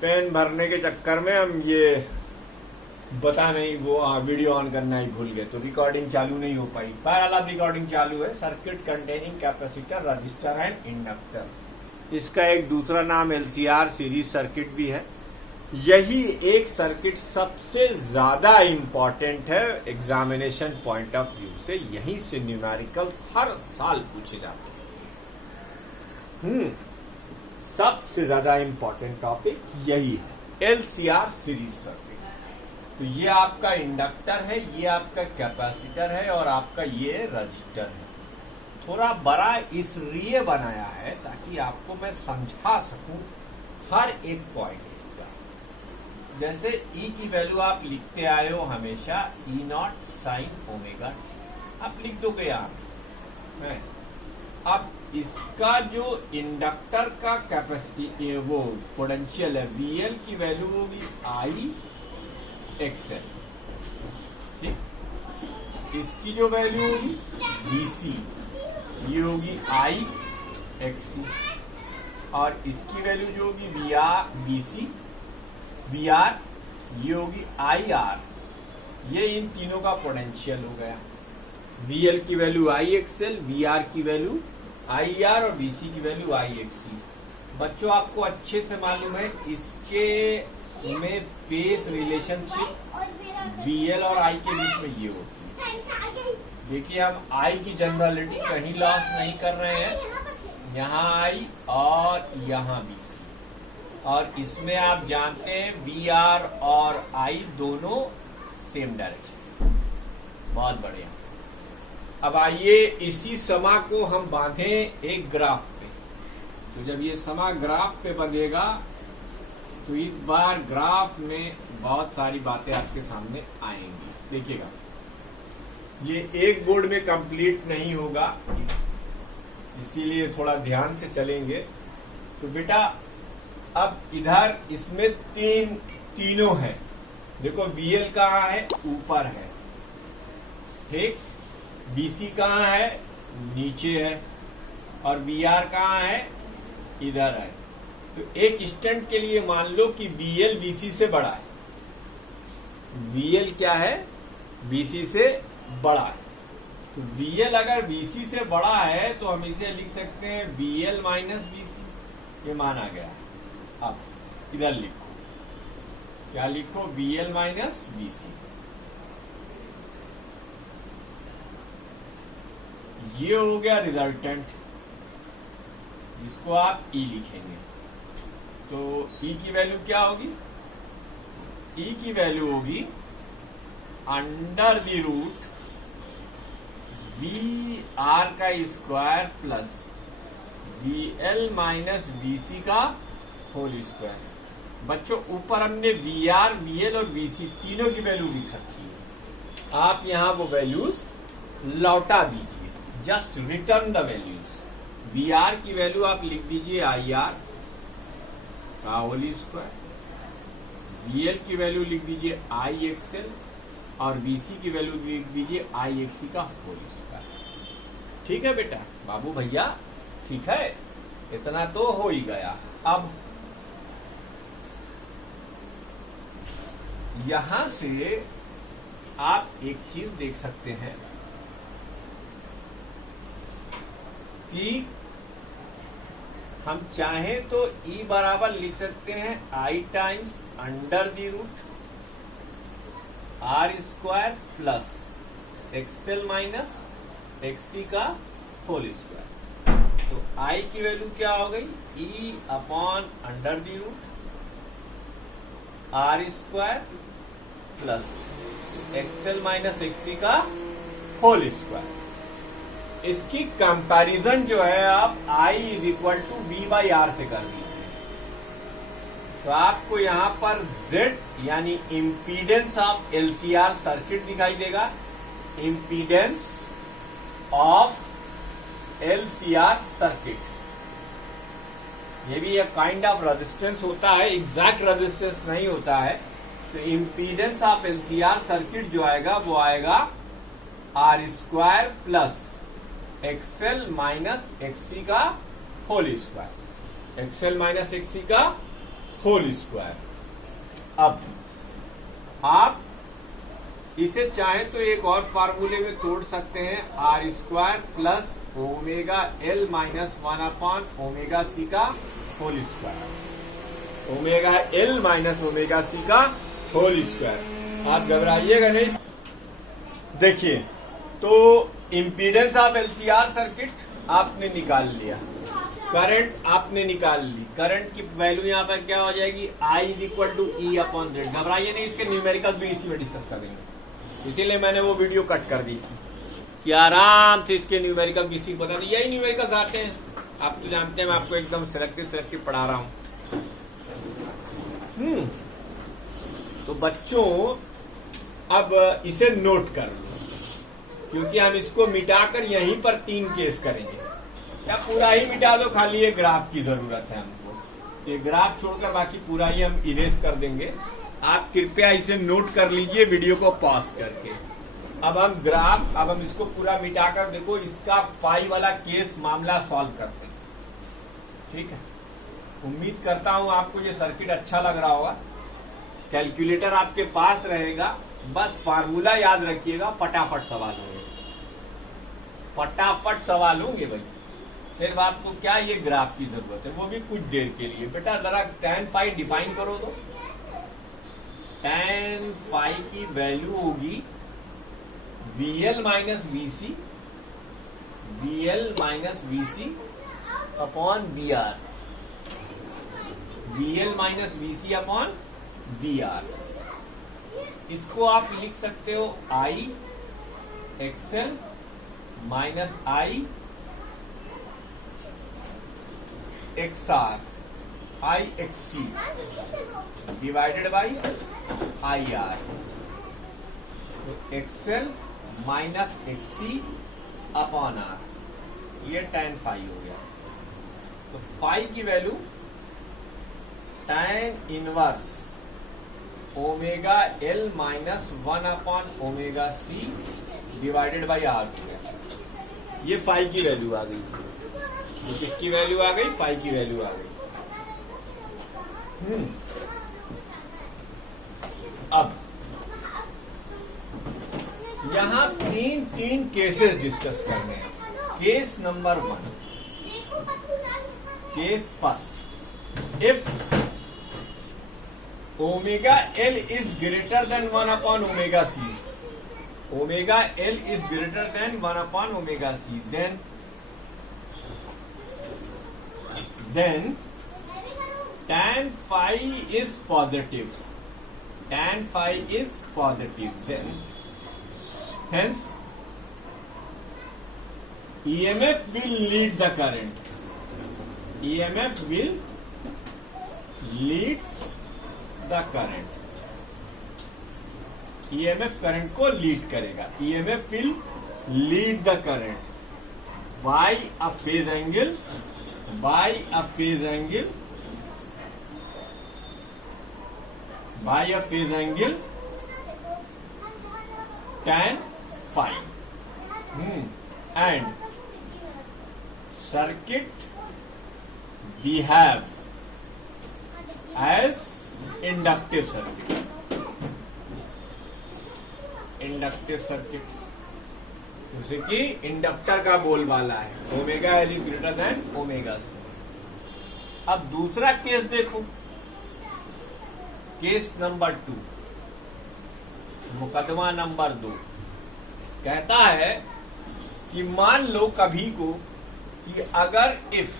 Pen भरने के चक्कर में हम ये बता नहीं वो वीडियो ऑन करना ही भूल गए, तो रिकॉर्डिंग चालू नहीं हो पाई। बहरहाल अब रिकॉर्डिंग चालू है। Circuit containing capacitor, register and inductor. इसका एक दूसरा नाम एलसीआर सीरीज सर्किट भी है। यही एक सर्किट सबसे ज्यादा इंपॉर्टेंट है एग्जामिनेशन पॉइंट ऑफ व्यू से। यहीं से न्यूमेरिकल्स हर साल पूछे जाते हैं। सबसे ज्यादा इंपॉर्टेंट टॉपिक यही है, एलसीआर सीरीज सर्किट। तो ये आपका इंडक्टर है, ये आपका कैपेसिटर है और आपका ये रजिस्टर है। थोड़ा बड़ा इसलिए बनाया है ताकि आपको मैं समझा सकूं हर एक पॉइंट इसका। जैसे ई की वैल्यू आप लिखते आए हो हमेशा ई नॉट साइन ओमेगा, आप लिख दोगे आप। अब इसका जो इंडक्टर का कैपेसिटी वो पोटेंशियल है, वीएल की वैल्यू होगी आई एक्सएल, ठीक। इसकी जो वैल्यू होगी वीसी, ये होगी आई एक्ससी, और इसकी वैल्यू जो होगी V R VC V R, ये होगी आई आर। ये इन तीनों का पोटेंशियल हो गया। वीएल की value I XL, V R की वैल्यू आई आर और वीसी की वैल्यू आई एक्ससी। बच्चों आपको अच्छे से मालूम है इसके में फेस रिलेशनशिप वीएल और आई के बीच में ये होती है। देखिए हम आई की जनरलिटी कहीं लॉस नहीं कर रहे हैं, यहाँ आई और यहाँ वीसी, और इसमें आप जानते हैं वी आर और आई दोनों सेम डायरेक्शन। बहुत बढ़िया। अब आइए इसी समा को हम बांधें एक ग्राफ पे। तो जब ये समा ग्राफ पे बंधेगा तो इस बार ग्राफ में बहुत सारी बातें आपके सामने आएंगी। देखिएगा ये एक बोर्ड में कंप्लीट नहीं होगा, इसीलिए थोड़ा ध्यान से चलेंगे। तो बेटा अब इधर इसमें तीनों है। देखो वीएल कहाँ है, ऊपर है, ठीक। बीसी कहाँ है, नीचे है, और वीआर कहाँ है, इधर है। तो एक इंस्टेंट के लिए मान लो कि बीएल बीसी से बड़ा है। वीएल क्या है, बीसी से बड़ा है। तो वीएल अगर बीसी से बड़ा है तो हम इसे लिख सकते हैं बीएल माइनस बीसी, ये माना गया। अब इधर लिखो, क्या लिखो, बीएल माइनस बीसी। ये हो गया रिजल्टेंट, जिसको आप ई लिखेंगे। तो ई की वैल्यू क्या होगी, ई की वैल्यू होगी under the root V R का square plus V L minus VC का होल स्क्वायर। बच्चों ऊपर हमने वी आर, वी एल और वीसी तीनों की वैल्यू लिख रखी है। आप यहां वो वैल्यूज लौटा दीजिए, just return the values. V R की वैल्यू आप लिख दीजिए आई आर का होल स्क्वायर, वीएल की वैल्यू लिख दीजिए आई एक्सएल, और वीसी की वैल्यू लिख दीजिए आई एक्ससी का होल स्क्वायर। ठीक है बेटा, बाबू भैया ठीक है, इतना तो हो ही गया। अब यहां से आप एक चीज देख सकते हैं कि हम चाहें तो ई बराबर लिख सकते हैं I times under the root R square plus XL minus XC का होल स्क्वायर। तो आई की वैल्यू क्या हो गई, E upon under the root R square plus XL minus XC का होल स्क्वायर। इसकी कंपैरिजन जो है आप I is equal to V by R से कर लीजिए। तो आपको यहां पर Z यानी इम्पीडेंस ऑफ एलसीआर सर्किट दिखाई देगा, इम्पीडेंस ऑफ एलसीआर सर्किट। ये भी एक काइंड ऑफ रेजिस्टेंस होता है, एग्जैक्ट रेजिस्टेंस नहीं होता है। तो इम्पीडेंस ऑफ एलसीआर सर्किट जो आएगा वो आएगा R square plus XL minus XC का whole square, XL minus XC का होल स्क्वायर। अब आप इसे चाहें तो एक और फार्मूले में तोड़ सकते हैं, R square plus omega L minus 1/ओमेगा सी का whole square, omega L minus omega C का होल स्क्वायर। आप घबराइएगा नहीं। देखिए, तो इंपीडेंस ऑफ एलसीआर सर्किट आपने निकाल लिया, करंट आपने निकाल ली, करंट की वैल्यू यहाँ पर क्या हो जाएगी, I equal to E upon Z. घबराइए नहीं, इसके न्यूमेरिकल भी इसी में डिस्कस करेंगे, इसीलिए मैंने वो वीडियो कट कर दी थी कि आराम से इसके न्यूमेरिकल किसी को बता दी। यही न्यूमेरिकल आते हैं, आप तो जानते हैं मैं आपको एकदम सिलेक्टिव पढ़ा रहा हूं। तो बच्चों अब इसे नोट कर लो, क्योंकि हम इसको मिटाकर यहीं पर 3 केस करेंगे, या पूरा ही मिटा दो, खाली ये ग्राफ की जरूरत है हमको। ये ग्राफ छोड़कर बाकी पूरा ही हम इरेज कर देंगे। आप कृपया इसे नोट कर लीजिए वीडियो को पॉज करके। अब हम इसको पूरा मिटाकर देखो, इसका 5 वाला केस मामला सॉल्व करते हैं, ठीक है। उम्मीद करता हूं आपको ये सर्किट अच्छा लग रहा होगा। कैलकुलेटर आपके पास रहेगा, बस फार्मूला याद रखिएगा, फटाफट सवाल होंगे, फटाफट सवाल होंगे भाई। सिर्फ आपको क्या ये ग्राफ की जरूरत है, वो भी कुछ देर के लिए। बेटा जरा tan फाई डिफाइन करो तो। tan फाई की वैल्यू होगी VL minus VC, VL minus VC upon VR, VL minus VC upon VR। इसको आप लिख सकते हो I XL minus I XR I XC divided by IR। तो XL minus XC upon R, ये tan phi हो गया। तो फाई की value tan inverse omega L minus 1/ओमेगा सी डिवाइडेड बाई आर हो गया। ये फाई की वैल्यू आ गई, तो किसकी वैल्यू आ गई, फाई की वैल्यू आ गई। अब यहां तीन केसेस डिस्कस करने हैं। Case number 1, case first, if omega L is greater than 1/ओमेगा C, omega L is greater than 1/ओमेगा C, then tan phi is positive, tan phi is positive, then hence EMF will lead the current, EMF will leads the current, EMF current को lead करेगा, EMF will lead the current by a phase angle, by a phase angle, by a phase angle tan phi, and circuit behave as inductive circuit, inductive circuit जैसे कि inductor का बोलबाला है, omega L is greater than omega C. अब दूसरा case देखो, case number 2, मुकदमा number 2 कहता है कि मान लो कभी को कि अगर इफ